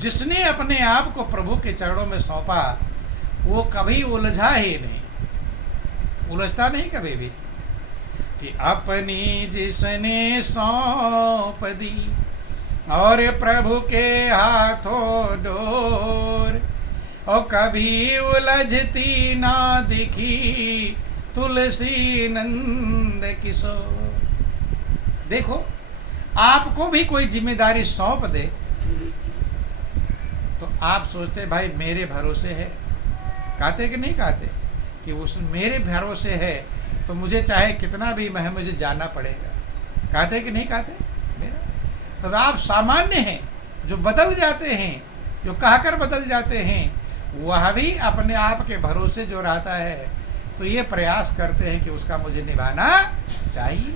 जिसने अपने आप को प्रभु के चरणों में सौंपा वो कभी उलझा ही नहीं, उलझता नहीं कभी भी। कि अपनी जिसने सौंप दी और प्रभु के हाथों डोर, और कभी उलझती ना दिखी तुलसी नंद किशोर। देखो, आपको भी कोई जिम्मेदारी सौंप दे तो आप सोचते भाई मेरे भरोसे है, कहते कि नहीं कहते कि उस मेरे भरोसे है तो मुझे चाहे कितना भी मुझे जाना पड़ेगा, कहते कि नहीं कहते मेरा। तब आप सामान्य हैं जो बदल जाते हैं, जो कहकर बदल जाते हैं, वह भी अपने आप के भरोसे जो रहता है तो ये प्रयास करते हैं कि उसका मुझे निभाना चाहिए।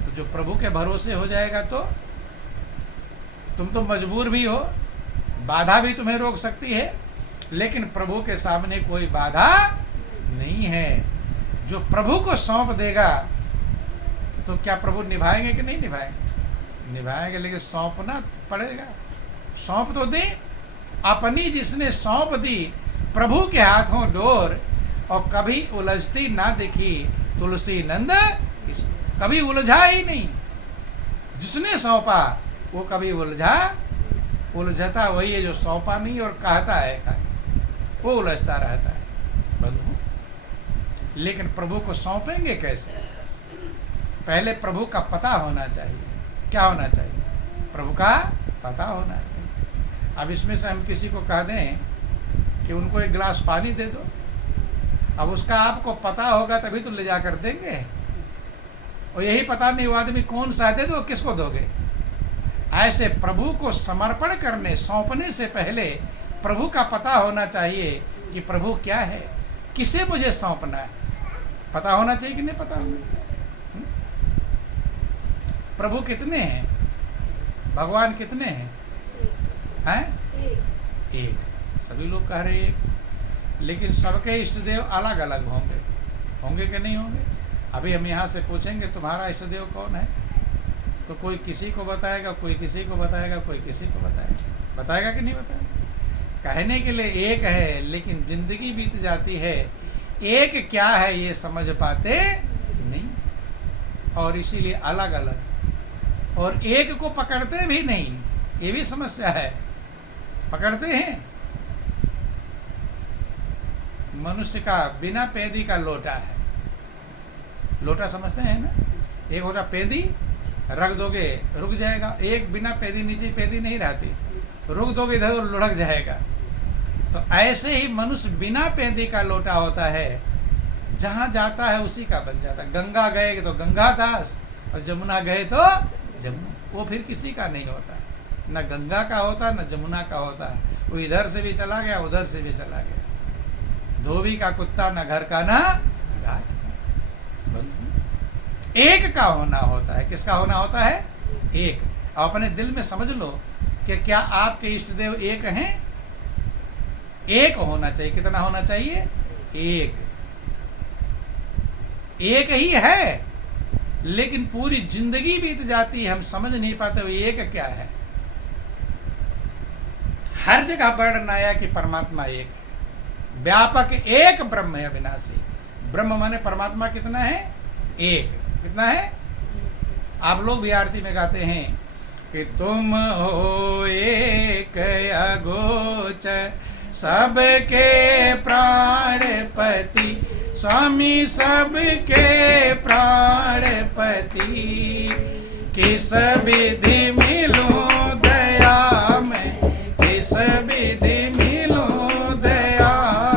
तो जो प्रभु के भरोसे हो जाएगा तो तुम तो मजबूर भी हो, बाधा भी तुम्हें रोक सकती है, लेकिन प्रभु के सामने कोई बाधा नहीं है। जो प्रभु को सौंप देगा तो क्या प्रभु निभाएंगे कि नहीं निभाएंगे? निभाएंगे, लेकिन सौंपना पड़ेगा। सौंप तो दें, अपनी जिसने सौंप दी प्रभु के हाथों डोर, और कभी उलझती ना दिखी तुलसी नंद किशोर। कभी उलझा ही नहीं, जिसने सौंपा वो कभी उलझता वही है जो सौंपा नहीं और कहता है, वो उलझता रहता है बंधु। लेकिन प्रभु को सौंपेंगे कैसे? पहले प्रभु का पता होना चाहिए। क्या होना चाहिए? प्रभु का पता होना चाहिए। अब इसमें से हम किसी को कह दें कि उनको एक गिलास पानी दे दो, अब उसका आपको पता होगा तभी तो ले जाकर देंगे, और यही पता नहीं हुआ आदमी कौन सा दे दो, किसको दोगे? ऐसे प्रभु को समर्पण करने सौंपने से पहले प्रभु का पता होना चाहिए कि प्रभु क्या है, किसे मुझे सौंपना है, पता होना चाहिए कि नहीं पता होना। प्रभु कितने हैं? भगवान कितने हैं? एक। सभी लोग कह रहे एक, लेकिन सबके इष्ट देव अलग अलग होंगे कि नहीं होंगे? अभी हम यहाँ से पूछेंगे तुम्हारा इष्ट देव कौन है, तो कोई किसी को बताएगा, कोई किसी को बताएगा, कोई किसी को बताएगा कि नहीं बताएगा? कहने के लिए एक है, लेकिन जिंदगी बीत जाती है, एक क्या है ये समझ पाते नहीं, और इसीलिए अलग अलग, और एक को पकड़ते भी नहीं, ये भी समस्या है। पकड़ते हैं मनुष्य का बिना पेंदी का लोटा है, लोटा समझते हैं ना? एक होता पेंदी, रख दोगे रुक जाएगा, एक बिना पेंदी नीचे पेंदी नहीं रहती, रुक दोगे इधर तो लुढ़क जाएगा। तो ऐसे ही मनुष्य बिना पेंदी का लोटा होता है, जहाँ जाता है उसी का बन जाता है। गंगा गए तो गंगा दास, और जमुना गए तो जमुना, वो फिर किसी का नहीं होता, न गंगा का होता न जमुना का होता है, वो इधर से भी चला गया उधर से भी चला गया। धोबी का कुत्ता न घर का न घाट का। बंधु, एक का होना होता है। किसका होना होता है? एक। अपने दिल में समझ लो कि क्या आपके इष्ट देव एक हैं? एक होना चाहिए। कितना होना चाहिए? एक। एक ही है, लेकिन पूरी जिंदगी बीत जाती है, हम समझ नहीं पाते वो एक क्या है। हर जगह वर्णन आया कि परमात्मा एक है, व्यापक एक ब्रह्म है अविनाशी। ब्रह्म माने परमात्मा कितना है? एक। कितना है? आप लोग भी आरती में गाते हैं कि तुम हो एक अगोचर सबके प्राणपति, स्वामी सबके प्राणपति, किस विधि मिलूं दया में, किस विधि मिलूं दया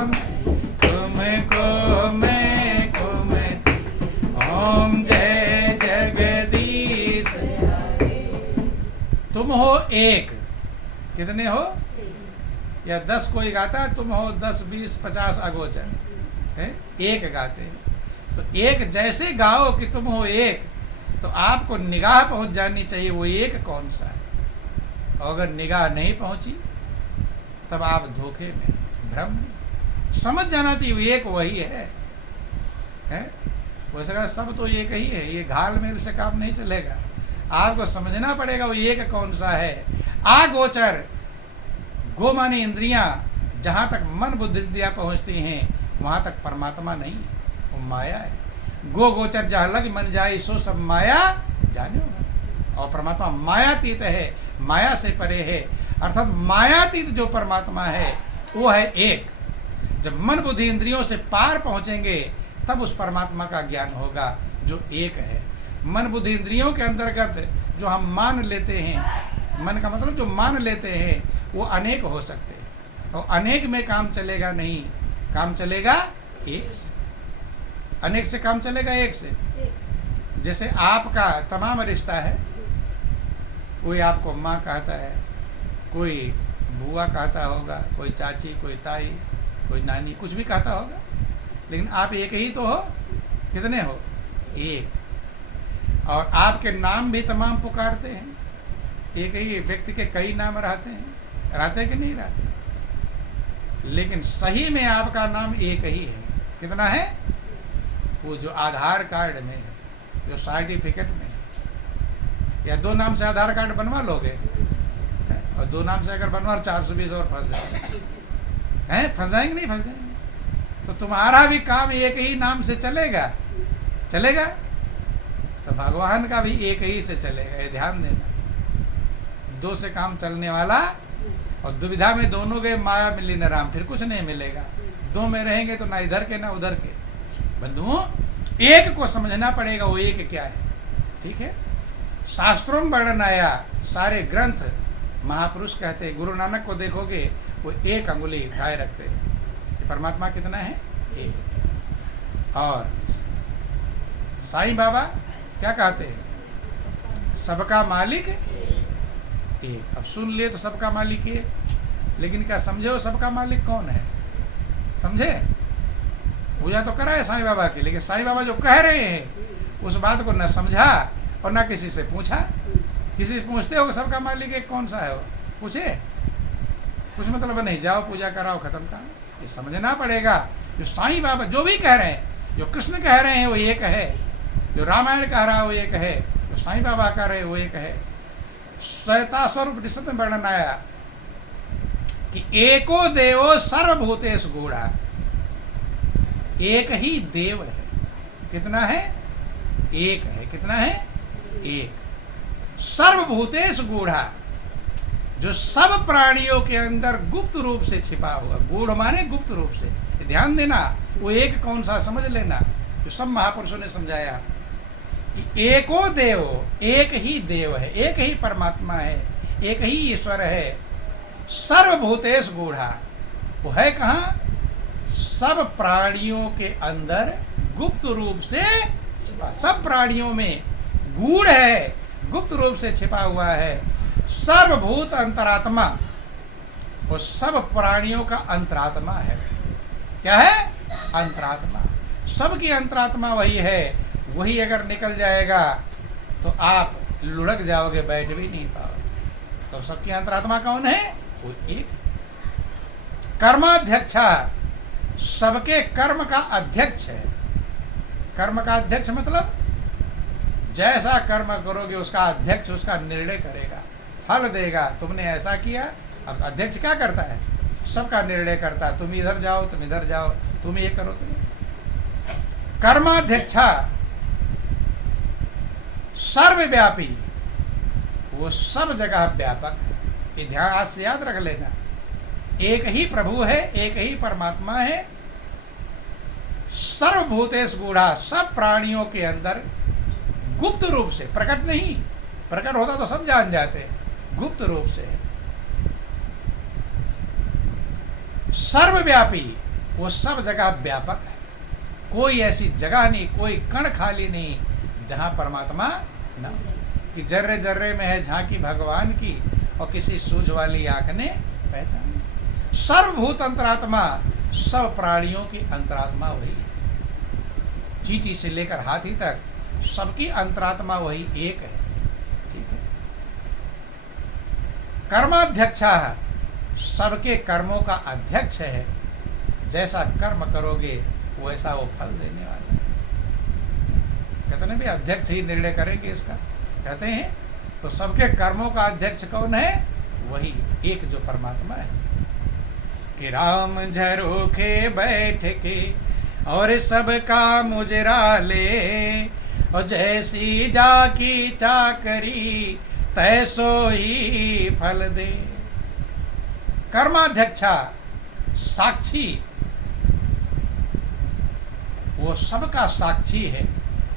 में, तुमको मैं कुमति, ओम जय जगदीश। तुम हो एक। कितने हो? या 10 कोई गाता है, तुम हो 10 20 50 अगोचर है, एक गाते हैं। तो एक जैसे गाओ कि तुम हो एक, तो आपको निगाह पहुंच जानी चाहिए वो एक कौन सा है। और अगर निगाह नहीं पहुंची तब आप धोखे में, भ्रम में। समझ जाना चाहिए वो एक वही है? वैसे कहा सब तो एक ही है, ये घाल मेल से काम नहीं चलेगा। आपको समझना पड़ेगा वो एक कौन सा है। आगोचर गो माने इंद्रियां, जहाँ तक मन बुद्धि इंद्रियां पहुँचती हैं वहाँ तक परमात्मा नहीं है, वो माया है। गो गोचर जहाँ लग मन जाए सो सब माया जाने होगा। और परमात्मा मायातीत है, माया से परे है। अर्थात मायातीत जो परमात्मा है वो है एक। जब मन बुद्धि इंद्रियों से पार पहुँचेंगे तब उस परमात्मा का ज्ञान होगा जो एक है। मन बुद्धि इंद्रियों के अंतर्गत जो हम मान लेते हैं, मन का मतलब जो मान लेते हैं वो अनेक हो सकते हैं, और अनेक में काम चलेगा नहीं, काम चलेगा एक से। अनेक से काम चलेगा एक से। जैसे आपका तमाम रिश्ता है, कोई आपको माँ कहता है, कोई बुआ कहता होगा, कोई चाची, कोई ताई, कोई नानी, कुछ भी कहता होगा, लेकिन आप एक ही तो हो। कितने हो? एक। और आपके नाम भी तमाम पुकारते हैं, एक ही व्यक्ति के कई नाम रहते हैं, रहते कि नहीं रहते? लेकिन सही में आपका नाम एक ही है। कितना है? वो जो आधार कार्ड में है, जो सर्टिफिकेट में है। या दो नाम से आधार कार्ड बनवा लोगे, और दो नाम से अगर बनवा 420 और फंस जाएंगे, हैं? फंस जाएंगे नहीं फंस जाएंगे? तो तुम्हारा भी काम एक ही नाम से चलेगा, चलेगा? तो भगवान का भी एक ही से चलेगा, ये ध्यान देना। दो से काम चलने वाला, और दुविधा में दोनों गए माया मिली न राम, फिर कुछ नहीं मिलेगा। दो में रहेंगे तो ना इधर के ना उधर के। बंधुओं, एक को समझना पड़ेगा, वो एक क्या है। ठीक है? शास्त्रों में वर्णन आया, सारे ग्रंथ महापुरुष कहते हैं। गुरु नानक को देखोगे वो एक अंगुली उठाए रखते हैं कि परमात्मा कितना है? एक। और साईं बाबा क्या कहते हैं? सबका मालिक एक। अब सुन लिए तो सबका मालिक एक, लेकिन क्या समझे हो सबका मालिक कौन है? समझे? पूजा तो करा है साईं बाबा की, लेकिन साईं बाबा जो कह रहे हैं उस बात को न समझा और न किसी से पूछा। किसी से पूछते हो सबका मालिक एक कौन सा है? वो पूछे? कुछ मतलब नहीं, जाओ पूजा कराओ, खत्म काम। ये समझना पड़ेगा, जो साईं बाबा जो भी कह रहे हैं, जो कृष्ण कह रहे हैं वो एक है, जो रामायण कह रहा है वो एक है, जो साईं बाबा कह रहे हैं वो एक है। श्वेताश्वर उपनिषद में वर्णन आया कि एको देवो सर्वभूतेषु गूढ़ा। एक ही देव है। कितना है? एक है। कितना है? एक। सर्वभूतेषु गूढ़ा, जो सब प्राणियों के अंदर गुप्त रूप से छिपा हुआ। गूढ़ माने गुप्त रूप से। ध्यान देना, वो एक कौन सा समझ लेना, जो सब महापुरुषों ने समझाया कि एको देव, एक ही देव है, एक ही परमात्मा है, एक ही ईश्वर है। सर्वभूतेषु गूढ़ा, वो है कहाँ? सब प्राणियों के अंदर गुप्त रूप से छिपा। सब प्राणियों में गूढ़ है, गुप्त रूप से छिपा हुआ है। सर्वभूत अंतरात्मा, वो सब प्राणियों का अंतरात्मा है। क्या है? अंतरात्मा। सबकी अंतरात्मा वही है। वही अगर निकल जाएगा तो आप लुढ़क जाओगे, बैठ भी नहीं पाओगे। तो सबकी अंतरात्मा कौन है? वो एक। कर्माध्यक्षा, सबके कर्म का अध्यक्ष है। कर्म का अध्यक्ष मतलब जैसा कर्म करोगे उसका अध्यक्ष उसका निर्णय करेगा, फल देगा। तुमने ऐसा किया, अब अध्यक्ष क्या करता है? सबका निर्णय करता है। तुम इधर जाओ, तुम इधर जाओ, तुम ये करो, तुम। कर्माध्यक्षा सर्वव्यापी, वो सब जगह व्यापक है। ये ध्यान से याद रख लेना। एक ही प्रभु है, एक ही परमात्मा है। सर्वभूतेषु गूढ़ा, सब प्राणियों के अंदर गुप्त रूप से, प्रकट नहीं। प्रकट होता तो सब जान जाते, गुप्त रूप से है। सर्वव्यापी, वो सब जगह व्यापक है। कोई ऐसी जगह नहीं, कोई कण खाली नहीं जहां परमात्मा न हो। कि जर्रे जर्रे में है झांकी भगवान की, और किसी सूझ वाली आंख ने पहचानी। सर्वभूत अंतरात्मा, सब प्राणियों की अंतरात्मा वही है। चींटी से लेकर हाथी तक सबकी अंतरात्मा वही एक है। ठीक है? कर्माध्यक्षा, सबके कर्मों का अध्यक्ष है। जैसा कर्म करोगे वैसा वो फल देने वाला है। कहते हैं भी अध्यक्ष ही निर्णय करेंगे इसका, कहते हैं। तो सबके कर्मों का अध्यक्ष कौन है? वही एक जो परमात्मा है कि राम झरोखे बैठ के और सबका मुजरा ले, और जैसी जाकी चाकरी तैसो ही फल दे। कर्माध्यक्षा साक्षी, वो सबका साक्षी है।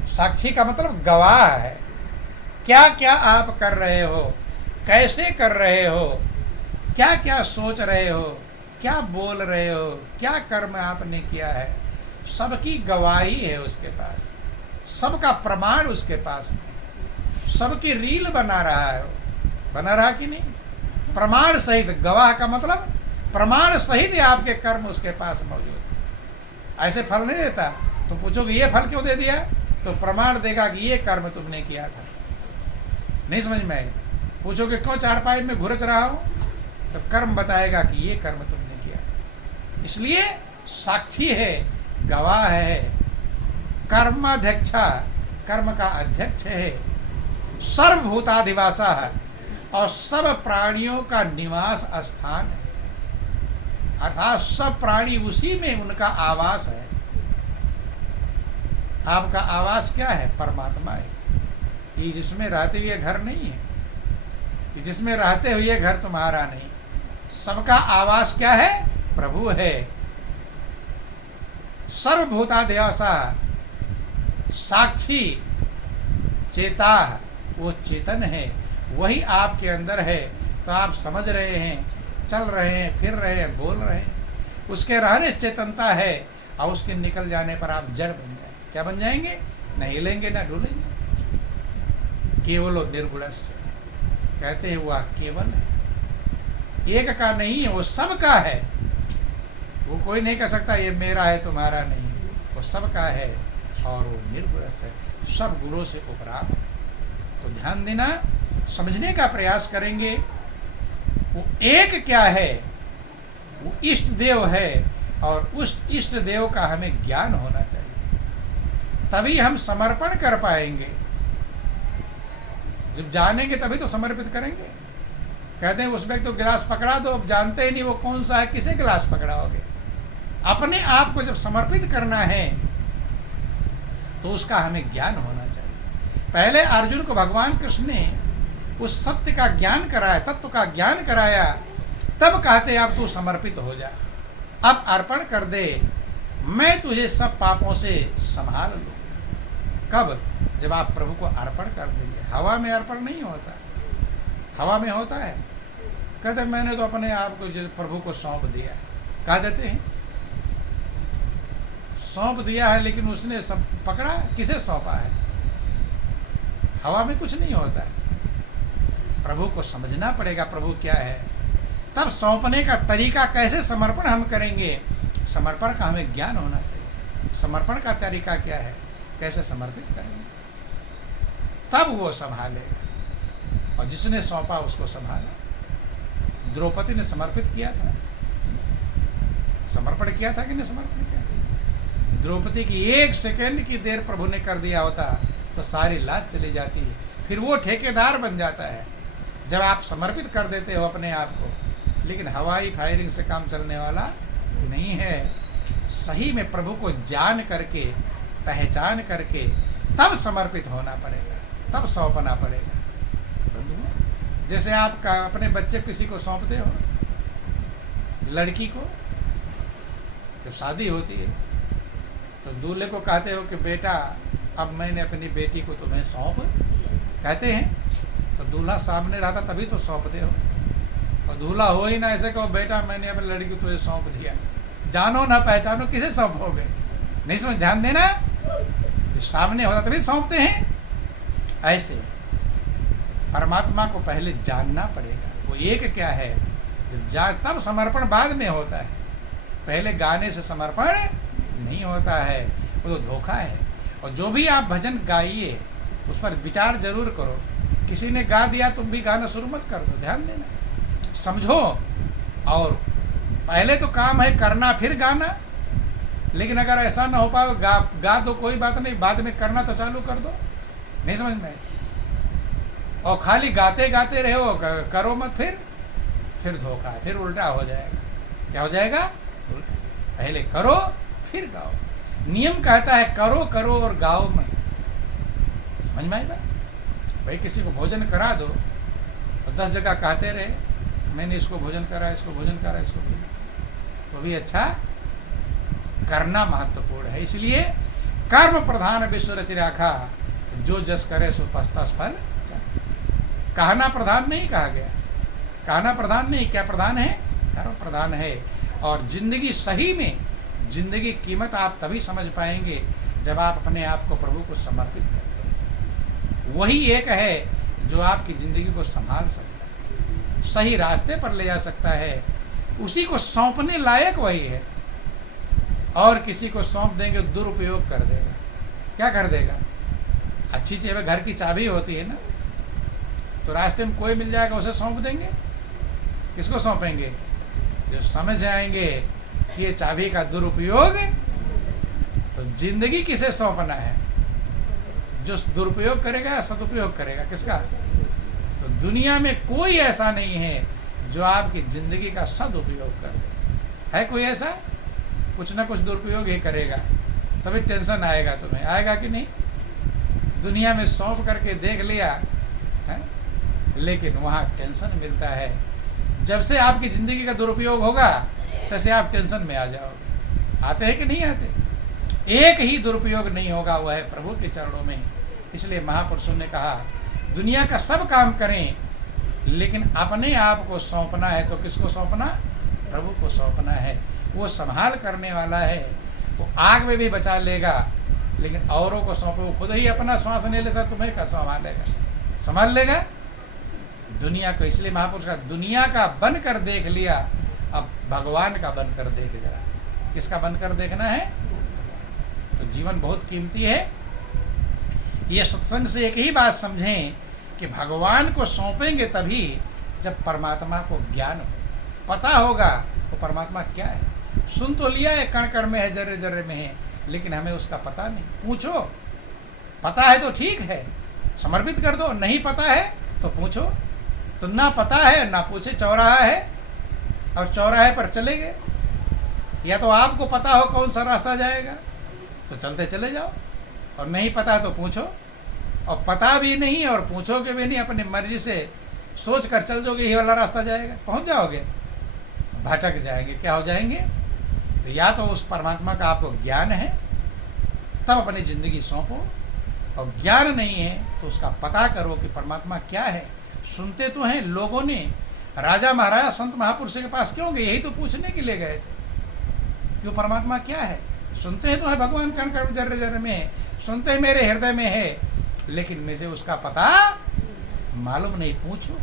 साक्षी का मतलब गवाह है। क्या क्या आप कर रहे हो, कैसे कर रहे हो, क्या क्या सोच रहे हो, क्या बोल रहे हो, क्या कर्म आपने किया है, सबकी गवाही है उसके पास, सबका प्रमाण उसके पास में, सबकी रील बना रहा है। बना रहा कि नहीं? प्रमाण सहित, गवाह का मतलब प्रमाण सहित आपके कर्म उसके पास मौजूद है। ऐसे फल नहीं देता। तुम पूछोगे ये फल क्यों दे दिया, तो प्रमाण देगा कि ये कर्म तुमने किया था। नहीं समझ में आई? पूछोगे क्यों चारपाई में घुरच रहा हो, तो कर्म बताएगा कि ये कर्म तुमने किया था। इसलिए साक्षी है, गवाह है, कर्माध्यक्षा, कर्म का अध्यक्ष है, सर्वभूताधिवासा है और सब प्राणियों का निवास स्थान है। अर्थात सब प्राणी उसी में उनका आवास है। आपका आवास क्या है? परमात्मा है। ये जिसमें रहते हुए घर नहीं है, कि जिसमें रहते हुए घर तुम्हारा नहीं। सबका आवास क्या है? प्रभु है। सर्वभूताधिवासा, साक्षी, चेता, वो चेतन है, वही आपके अंदर है। तो आप समझ रहे हैं, चल रहे हैं, फिर रहे हैं, बोल रहे हैं। उसके रहने से चेतनता है, और उसके निकल जाने पर आप जड़ बन जाएंगे। क्या बन जाएंगे? न हिलेंगे न डुलेंगे। केवल निर्गुणस्य, कहते हैं वह केवल है, एक का नहीं है, वो सबका है। वो कोई नहीं कह सकता ये मेरा है तुम्हारा नहीं, वो सबका है और वो निर्गुणस्य है, सब गुणों से उपराम है। तो ध्यान देना, समझने का प्रयास करेंगे। वो एक क्या है? वो इष्ट देव है, और उस इष्ट देव का हमें ज्ञान होना चाहिए, तभी हम समर्पण कर पाएंगे। जब जानेंगे तभी तो समर्पित करेंगे। कहते हैं उस व्यक्ति तो गिलास पकड़ा दो, अब जानते ही नहीं वो कौन सा है, किसे गिलास पकड़ाओगे। अपने आप को जब समर्पित करना है तो उसका हमें ज्ञान होना चाहिए। पहले अर्जुन को भगवान कृष्ण ने उस सत्य का ज्ञान कराया, तत्व का ज्ञान कराया, तब कहते अब तू समर्पित हो जा, अब अर्पण कर दे, मैं तुझे सब पापों से संभाल लूँगा। कब? जब आप प्रभु को अर्पण कर देंगे। हवा में अर्पण नहीं होता, हवा में होता है। कहते मैंने तो अपने आप को प्रभु को सौंप दिया है। कह देते हैं सौंप दिया है, लेकिन उसने सब पकड़ा, किसे सौंपा है? हवा में कुछ नहीं होता है। प्रभु को समझना पड़ेगा प्रभु क्या है, तब सौंपने का तरीका, कैसे समर्पण हम करेंगे, समर्पण का हमें ज्ञान होना चाहिए। समर्पण का तरीका क्या है, कैसे समर्पित करेंगे, तब वो संभालेगा। और जिसने सौंपा उसको संभाला। द्रौपदी ने समर्पित किया था, समर्पण किया था कि नहीं समर्पण किया था? द्रौपदी की एक सेकंड की देर प्रभु ने कर दिया होता तो सारी लाज चली जाती है। फिर वो ठेकेदार बन जाता है जब आप समर्पित कर देते हो अपने आप को। लेकिन हवाई फायरिंग से काम चलने वाला नहीं है। सही में प्रभु को जान करके, पहचान करके तब समर्पित होना पड़ेगा, तब सौंपना पड़ेगा। जैसे आप अपने बच्चे किसी को सौंपते हो, लड़की को जब शादी होती है तो दूल्हे को कहते हो कि बेटा अब मैंने अपनी बेटी को तुम्हें सौंप, कहते हैं। तो दूल्हा सामने रहता तभी तो सौंपते हो। और दूल्हा हो ही ना ऐसे कहो बेटा मैंने अपनी लड़की को तुझे सौंप दिया, जानो ना पहचानो किसे सौंपोगे? नहीं समझ, ध्यान देना, सामने होता तभी सौंपते हैं। ऐसे परमात्मा को पहले जानना पड़ेगा, वो एक क्या है। जब जान तब समर्पण बाद में होता है, पहले गाने से समर्पण नहीं होता है, वो तो धोखा है। और जो भी आप भजन गाइए उस पर विचार जरूर करो। किसी ने गा दिया तुम भी गाना शुरू मत कर दो, ध्यान देना, समझो। और पहले तो काम है करना फिर गाना। लेकिन अगर ऐसा ना हो पाए गा दो कोई बात नहीं, बाद में करना तो चालू कर दो। नहीं समझ में? और खाली गाते गाते रहो, करो मत फिर। फिर धोखा, फिर उल्टा हो जाएगा। क्या हो जाएगा? उल्टा। पहले करो फिर गाओ। नियम कहता है करो करो और गाओ मत। समझ में आई बात? भाई किसी को भोजन करा दो और 10 जगह कहते रहे मैंने इसको भोजन करा, इसको भोजन करा, इसको भोजन, तो भी अच्छा करना महत्वपूर्ण है। इसलिए कर्म प्रधान विश्व रचि राखा, जो जस करे सो पछतास फल चाहे। कहना प्रधान नहीं कहा गया, कहना प्रधान नहीं, क्या प्रधान है? कर्म प्रधान है। और जिंदगी सही में, जिंदगी की कीमत आप तभी समझ पाएंगे जब आप अपने आप को प्रभु को समर्पित करते हैं। वही एक है जो आपकी जिंदगी को संभाल सकता है, सही रास्ते पर ले जा सकता है। उसी को सौंपने लायक वही है। और किसी को सौंप देंगे दुरुपयोग कर देगा। क्या कर देगा? अच्छी चीज़, घर की चाबी होती है ना, तो रास्ते में कोई मिल जाएगा उसे सौंप देंगे। किसको सौंपेंगे? जो समझ आएंगे कि ये चाबी का दुरुपयोग। तो जिंदगी किसे सौंपना है? जो दुरुपयोग करेगा, सदुपयोग करेगा, किसका? तो दुनिया में कोई ऐसा नहीं है जो आपकी जिंदगी का सदुपयोग कर दे। है कोई ऐसा? कुछ ना कुछ दुरुपयोग ही करेगा, तभी टेंशन आएगा। तुम्हें आएगा कि नहीं? दुनिया में सौंप करके देख लिया है, लेकिन वहाँ टेंशन मिलता है। जब से आपकी ज़िंदगी का दुरुपयोग होगा तैसे आप टेंशन में आ जाओगे। आते हैं कि नहीं आते? एक ही दुरुपयोग नहीं होगा, वह है प्रभु के चरणों में। इसलिए महापुरुषों ने कहा दुनिया का सब काम करें, लेकिन अपने आप को सौंपना है तो किसको सौंपना? प्रभु को सौंपना है। वो संभाल करने वाला है। वो आग में भी बचा लेगा, लेकिन औरों को सौंपे। वो खुद ही अपना श्वास नहीं ले सकता, तुम्हें क्या संभालेगा? संभाल लेगा दुनिया को। इसलिए महापुरुष का दुनिया का बन कर देख लिया, अब भगवान का बन कर देख जरा। किसका बन कर देखना है? तो जीवन बहुत कीमती है। ये सत्संग से एक ही बात समझें कि भगवान को सौंपेंगे तभी जब परमात्मा को ज्ञान होगा, पता होगा वो परमात्मा क्या है। सुन तो लिया है, कण कण में है, जर्रे जर्रे में है, लेकिन हमें उसका पता नहीं। पूछो, पता है तो ठीक है, समर्पित कर दो। नहीं पता है तो पूछो। तो ना पता है ना पूछे, चौराहा है और चौराहे पर चले गए। या तो आपको पता हो कौन सा रास्ता जाएगा तो चलते चले जाओ, और नहीं पता है तो पूछो। और पता भी नहीं और पूछोगे भी नहीं, अपनी मर्जी से सोच कर चल जाओगे, यही वाला रास्ता जाएगा, पहुंच जाओगे, भटक जाएंगे। क्या हो जाएंगे? तो या तो उस परमात्मा का आपको ज्ञान है तब अपनी ज़िंदगी सौंपो, और ज्ञान नहीं है तो उसका पता करो कि परमात्मा क्या है। सुनते तो हैं लोगों ने, राजा महाराजा संत महापुरुषों के पास क्यों गए? यही तो पूछने के लिए गए थे कि परमात्मा क्या है। सुनते हैं तो है भगवान कण कण जर्रे जर्रे में है, सुनते हैं मेरे हृदय में है, लेकिन मुझे उसका पता मालूम नहीं। पूछो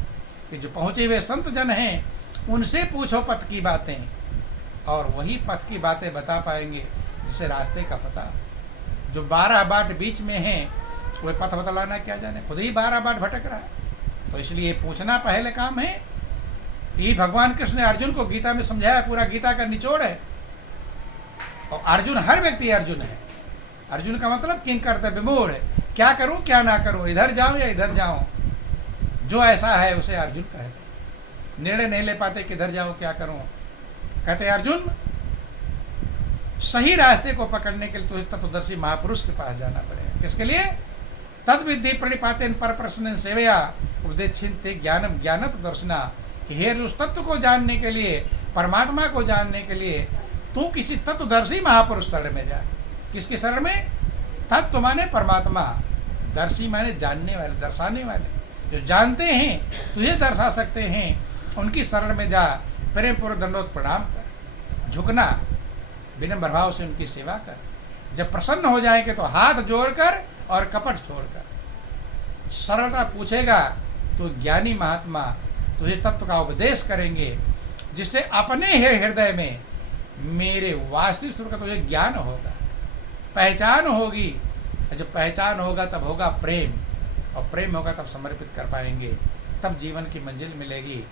कि जो पहुँचे हुए संत जन हैं उनसे पूछो पथ की बातें, और वही पथ की बातें बता पाएंगे जिसे रास्ते का पता। जो 12 बाट बीच में हैं वह पथ बतलाना क्या जाने, खुद ही 12 बाट भटक रहा है। तो इसलिए पूछना पहले काम है। ये भगवान कृष्ण ने अर्जुन को गीता में समझाया, पूरा गीता का निचोड़ है। और अर्जुन, हर व्यक्ति अर्जुन है। अर्जुन का मतलब किंग कर्तव्य विमूढ़ है, क्या करूं क्या ना करूं, इधर जाऊं या इधर जाऊं। जो ऐसा है उसे अर्जुन कहते। निर्णय नहीं ले पाते किधर जाऊं क्या करूं। कहते अर्जुन, सही रास्ते को पकड़ने के लिए तुझे तत्वदर्शी महापुरुष के पास जाना पड़ेगा। किसके लिए? तद विद्धि प्रणिपातेन पर प्रश्न सेवया उपदेक्षिते ज्ञानम ज्ञानत दर्शना। कि हे, उस तत्व को जानने के लिए, परमात्मा को जानने के लिए तू किसी तत्वदर्शी महापुरुष शरण में जा। किसके शरण में? तत्व माने परमात्मा, दर्शी माने जानने वाले, दर्शाने वाले, जो जानते हैं, तुझे दर्शा सकते हैं, उनकी शरण में जा। प्रेम पूर्वक दंडोत प्रणाम कर, झुकना, विनम्र भाव से उनकी सेवा कर। जब प्रसन्न हो जाएंगे तो हाथ जोड़कर और कपट छोड़कर सरलता पूछेगा तो ज्ञानी महात्मा तुझे तत्व का उपदेश करेंगे, जिससे अपने हृदय में मेरे वास्तविक स्वरूप का तुझे ज्ञान होगा, पहचान होगी। जब पहचान होगा तब होगा प्रेम, और प्रेम होगा तब समर्पित कर पाएंगे, तब जीवन की मंजिल मिलेगी।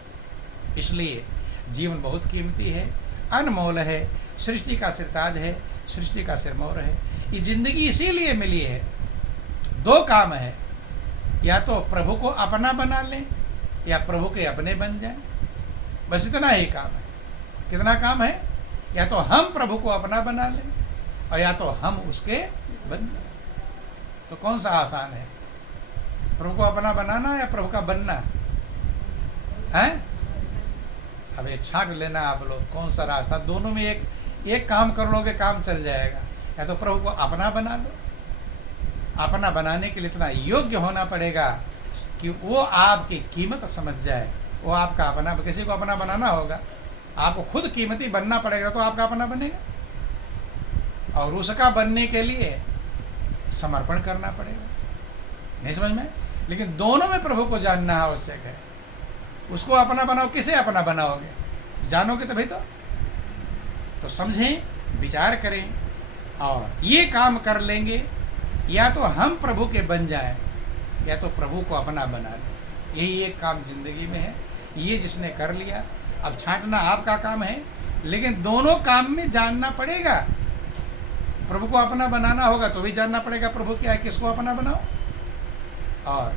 इसलिए जीवन बहुत कीमती है, अनमोल है, सृष्टि का सिरताज है, सृष्टि का सिरमौर है। ये जिंदगी इसीलिए मिली है। 2 काम है, या तो प्रभु को अपना बना लें या प्रभु के अपने बन जाएं। बस इतना ही काम है। कितना काम है? या तो हम प्रभु को अपना बना लें और या तो हम उसके बन जाएं। तो कौन सा आसान है, प्रभु को अपना बनाना या प्रभु का बनना है? अब ये छांट लेना आप लोग कौन सा रास्ता। दोनों में एक काम कर लोगे, काम चल जाएगा। या तो प्रभु को अपना बना लो, अपना बनाने के लिए इतना योग्य होना पड़ेगा कि वो आपकी कीमत समझ जाए, वो आपका अपना। किसी को अपना बनाना होगा, आपको खुद कीमती बनना पड़ेगा तो आपका अपना बनेगा। और उसका बनने के लिए समर्पण करना पड़ेगा। नहीं समझ में? लेकिन दोनों में प्रभु को जानना आवश्यक है। उसको अपना बनाओ, किसे अपना बनाओगे? जानोगे तभी तो समझें, विचार करें और ये काम कर लेंगे। या तो हम प्रभु के बन जाएं या तो प्रभु को अपना बना लें। यही एक काम जिंदगी में है। ये जिसने कर लिया, अब छांटना आपका काम है। लेकिन दोनों काम में जानना पड़ेगा। प्रभु को अपना बनाना होगा तो भी जानना पड़ेगा प्रभु क्या है, किसको अपना बनाओ। और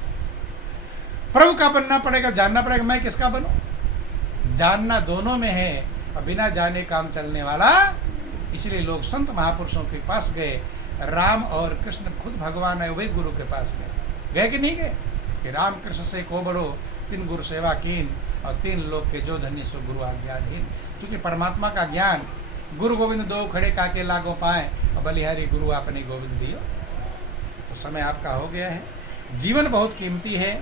प्रभु का बनना पड़ेगा, जानना पड़ेगा मैं किसका बनूं। जानना दोनों में है और बिना जाने काम चलने वाला। इसलिए लोग संत महापुरुषों के पास गए। राम और कृष्ण खुद भगवान है, वही गुरु के पास गए कि नहीं गए? कि राम कृष्ण से को बड़ो, 3 गुरु सेवा कीन और 3 लोग के जो धन्य सो गुरु आज्ञाधीन। क्योंकि परमात्मा का ज्ञान गुरु गोविंद 2 खड़े काके लागो पाए और बलिहारी गुरु आपने गोविंद दियो। तो समय आपका हो गया है। जीवन बहुत कीमती है।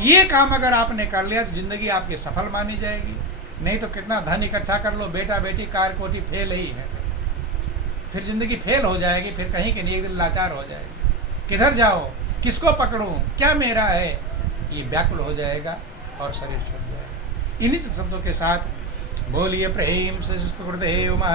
ये काम अगर आपने कर लिया तो जिंदगी आपकी सफल मानी जाएगी। नहीं तो कितना धन इकट्ठा कर लो, बेटा बेटी कार कोठी फेल ही है। फिर जिंदगी फेल हो जाएगी। फिर कहीं के नहीं एक दिन लाचार हो जाएगी। किधर जाओ, किसको पकड़ूं, क्या मेरा है, ये व्याकुल हो जाएगा और शरीर छूट जाएगा। इन्हीं शब्दों के साथ बोलिए प्रेम से गुरुदेव महाराज।